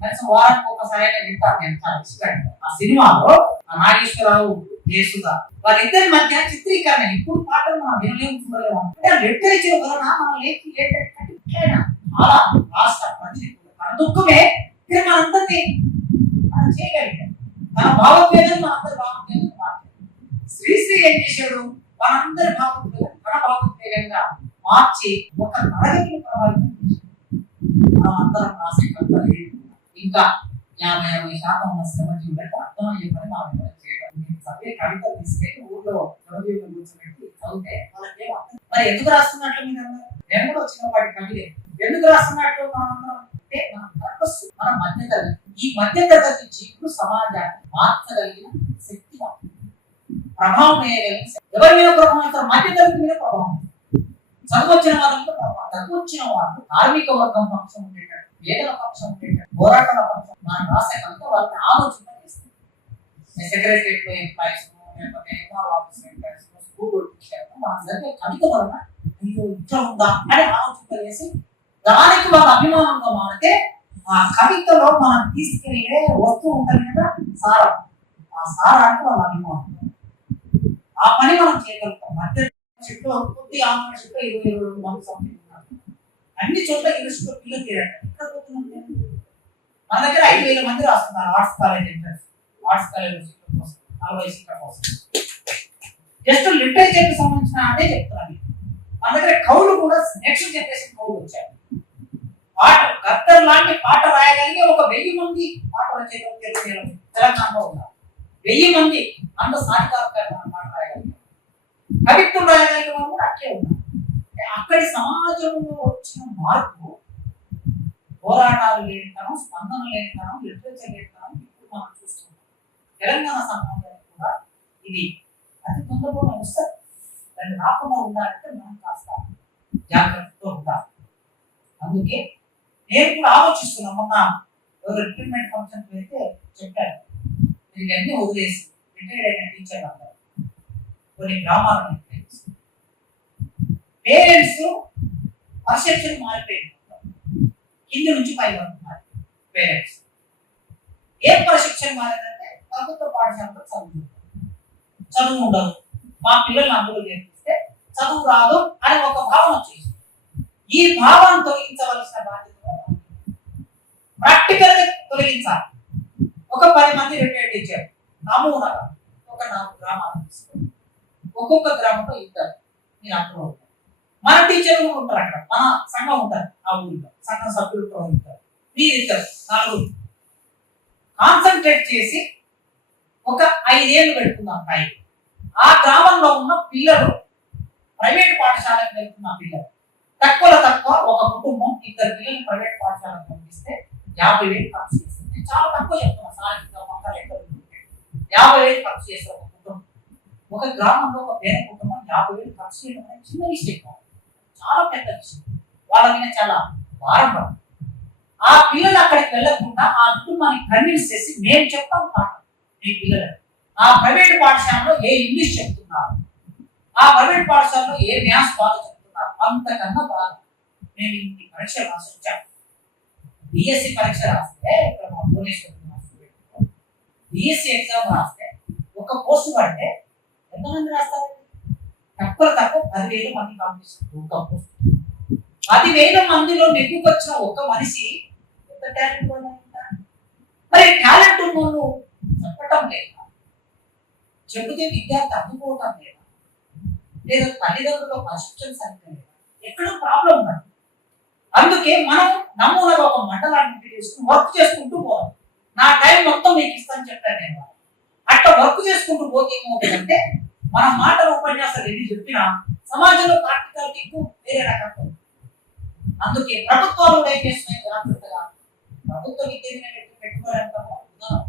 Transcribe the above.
కనీసం వారానికి ఒకసారి వింటాను నేను చాలా ఇష్టంగా. ఆ సినిమాలో ఆ నాగేశ్వరరావు జయసుధ వాళ్ళిద్దరి మధ్య చిత్రీకరణ ఇప్పుడు పాటలు మనం వినలేము చూడలేము అంటే లిటరేచర్ వలన మనం చాలా రాష్ట్ర ప్రజలు మన దుఃఖమే మనందరినీ మనం చేయగలిగాం. మన భావోద్వేగం మనందరి భావోద్వేగం మార్చారు. శ్రీశ్రీ ఏం చేశాడు? మనందరి భావోద్వేగం మన భావోద్వేగంగా మార్చి ఒక తరగతిని ప్రభావితం చేశాడు. మనం అందరం రాసే కథలు ఇంకా 50-60% ఉన్న శ్రమజీవులకు అర్థమయ్యే పని మనం చేయడం. చదివే కవిత తీసుకెళ్ళి ఊళ్ళో శ్రమజీవులు కూర్చోబెట్టి చదివితే వాళ్ళకి మరి ఎందుకు రాస్తున్నట్లు మీరు నేను కూడా చిన్నపాటి కవిదే ఎందుకు రాస్తున్నట్లు మనందరం అంటే మన పర్పస్ మన మధ్యతరగతి ఈ మధ్యతరగతి జీవులు సమాజాన్ని మార్చగలిగిన శక్తి ప్రభావం వేయగలిగిన ఎవరి మీద ప్రభావం అవుతారు? మధ్యతరగతి మీద ప్రభావం. చదువు వచ్చిన వాళ్ళంతా ప్రభావం. చదువు వచ్చిన వాళ్ళు కార్మిక వర్గం పక్షం ఉండేటట్టు, పేదల పక్షం ఉండేటట్టు, పోరాటాల పక్షం మనం రాసే కనుక వాళ్ళని ఆలోచన చేస్తాం. సెక్రటరియట్ లో ఎంప్లాయీస్ లేకపోతే ఆఫీస్ ఎంప్లాయీస్ స్కూల్ మనం జరిగే కవిత వలన అయ్యో ఇట్లా ఉందా అని ఆలోచన చేసి దానికి వాళ్ళ అభిమానంగా మారితే ఆ కవితలో మనం తీసుకెళ్ళే వస్తువు ఉంటుంది కదా సారం, ఆ సారానికి వాళ్ళ అభిమానం. ఆ పని మనం చేయగలుగుతాం. మధ్య చెట్లు కొద్ది ఆంధ్రప్రదేశ్లో 20-22 మంది సంబంధించి అన్ని చోట్ల యూనివర్సిటీలో పిల్లలు తీరండి. ఇక్కడ మన దగ్గర 5,000 మంది రాస్తున్నారు arts college entrance, arts college కోసం 40 సీట్ల కోసం. జస్ట్ లిటరేచర్ కి సంబంధించిన అంటే చెప్తున్నాను. మన దగ్గర కవులు కూడా నెక్స్ట్ జనరేషన్ కవులు వచ్చారు. పాట గద్దర్ లాంటి పాట రాయగలిగే ఒక 1000 మంది పాట రచయితలు తెలంగాణలో ఉన్నారు. 1000 మంది అంత సాధికారిక పాట రాయగలిగారు. కవిత్వం రాయగలిగే వాళ్ళు కూడా అట్లే ఉన్నారు. అక్కడి సమాజంలో వచ్చిన మార్పు, పోరాటాలు లేనితనం, స్పందన లేనితనం, లిటరేచర్ లేనితనం ఇప్పుడు మనం చూస్తున్నాం. తెలంగాణ సమాజంలో కూడా ఇది అతి తొందరలో వస్తారు. దాన్ని రాకుండా ఉండాలంటే మనం కాస్త జాగ్రత్తతో ఉండాలి. అందుకే నేను కూడా ఆలోచిస్తున్నాం. మొన్న రిక్రూట్మెంట్ ఫంక్షన్ అయితే చెప్పాను, మీరు అన్ని వదిలేసి రిటైర్డ్ అయిన టీచర్ అంటారు కొన్ని గ్రామాలను పేరెంట్స్ పర్సెప్షన్ మారిపోయింది. కింద నుంచి పై వరకు మారిపోయింది పేరెంట్స్. ఏం పర్సెప్షన్ మారిందంటే ప్రభుత్వ పాఠశాలలో చదువు ఉండదు, మా పిల్లల్ని అందులో నేర్పిస్తే చదువు రాదు అని ఒక భావన వచ్చేసి ఈ భావాన్ని తొలగించవలసిన బాధ్యత ప్రాక్టికల్ గా తొలగించాలి. ఒక 10 మంది రిటైర్డ్ టీచర్ నమూనాగా ఒక 4 గ్రామాలు తీసుకోండి. ఒక్కొక్క గ్రామంలో ఇద్దరు మీరు అందులో ఉంటారు. మన టీచర్లు ఉంటారు, అక్కడ మన సంఘం ఉంటారు, ఆ ఊరిలో సంఘం సభ్యులతో ఉంటారు. మీరు ఇద్దరు 4 కాన్సన్ట్రేట్ చేసి ఒక 5 ఏళ్ళు పెట్టుకుందాం పై. ఆ గ్రామంలో ఉన్న పిల్లలు ప్రైవేట్ పాఠశాలకు వెళ్తున్న పిల్లలు తక్కువ ఒక కుటుంబం 2 పిల్లలు ప్రైవేట్ పాఠశాలకు పంపిస్తే 50,000 ఖర్చు చేస్తుంది. చాలా తక్కువ చెప్తున్నా సాయంత్రం 50,000 ఖర్చు చేస్తే ఒక కుటుంబం, ఒక గ్రామంలో ఒక పేద కుటుంబం 50,000 ఖర్చు చేయడం అనేది చిన్న విషయం కాదు, చాలా పెద్ద విషయం. వాళ్ళ మీద చాలా భారం. ఆ పిల్లలు అక్కడికి వెళ్ళకుండా ఆ కుటుంబాన్ని కన్విన్స్ చేసి మేము చెప్తాం పాఠం మీ పిల్లలు ఆ ప్రైవేట్ పాఠశాలలో ఏ ఇంగ్లీష్ చెప్తున్నారు, ఆ ప్రైవేట్ పాఠశాలలో ఏ మ్యాథ్స్ బాగా చెప్తున్నారు, అంతకన్నా బాగా మేము ఇన్ని పరీక్షలు రాసి వచ్చాము. బిఎస్సి పరీక్ష రాస్తే ఇక్కడ మా భువనేశ్వర్ బిఎస్సి ఎగ్జామ్ రాస్తే ఒక పోస్ట్ పడితే ఎంతమంది రాస్తారు? తక్కువ 10,000 మంది కాంపిటీషన్. ఒక పోస్ట్ 10,000 మందిలో నెగ్గుకొచ్చిన ఒక మనిషి ఎంత టాలెంట్ ఉంటారు. మరి టాలెంట్ ఉన్నోళ్ళు చెప్పటం లేదా, చెబితే విద్యార్థి అందుకోవటం లేదా, లేదా తల్లిదండ్రుల పర్సెప్షన్ సరిగ్గా లేదా, ఎక్కడో ప్రాబ్లం ఉన్నది. అందుకే మనం నమూనాగా ఒక మండలాన్ని తీసుకుని వర్క్ చేసుకుంటూ పోవాలి. నా టైం మొత్తం మీకు ఇస్తాను చెప్పాను నేను. అట్లా వర్క్ చేసుకుంటూ పోతే ఏమవుతుందంటే మన మాటల ఉపన్యాసాలు ఎన్ని చెప్పినా సమాజంలో ప్రాక్టికాలిటీ వేరే రకంగా. అందుకే ప్రభుత్వాలు ఏం చేస్తున్నాయి జాగ్రత్తగా ప్రభుత్వ విద్య పెట్టుకోవడానికి